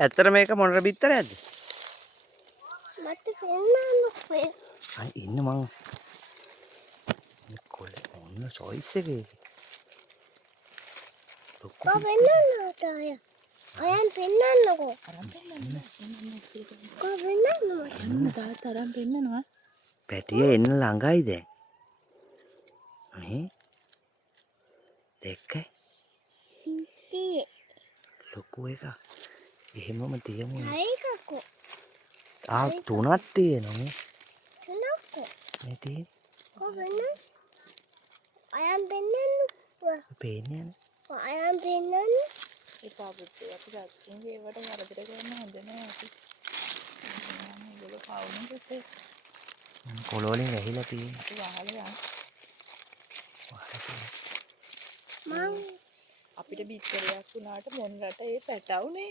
ඇත්තට මේක මොනර බිත්තරයක්ද? මට පෙන්නන්නකෝ. අය ඉන්න මං කොල්ලේ මොන choice එකේ. ලොකු කෝ පෙන්නන්නට අය. අයන් පෙන්නන්නකෝ. කෝ පෙන්නන්න මට. තරම් පෙන්නනවා. පැටිය එන්න ළඟයි දැන්. මේ දෙකයි තී. ලොකු එක. එහෙමම තියමු. හයිකකෝ. තුනක් තියෙනවා මේ. තුනක්කෝ. මේ තියෙන්නේ. කෝ පෙන්නන්න. අයන් පෙන්නන්නකෝ. පේන්නේ නැහැ. අයන් පෙන්නන්න. ඒකා පුතේ අපි ලක්ෂණේ ඒවට වරදට ගන්න හොඳ නෑ අපි. ඒගොල්ලෝ කවුරුන් පුතේ කොළවලින් වැහිලා තියෙන්නේ. අපි වහලා යන්න. මං අපිට බිත්තරයක් වුණාට මොන රට ඒ පැටවුනේ.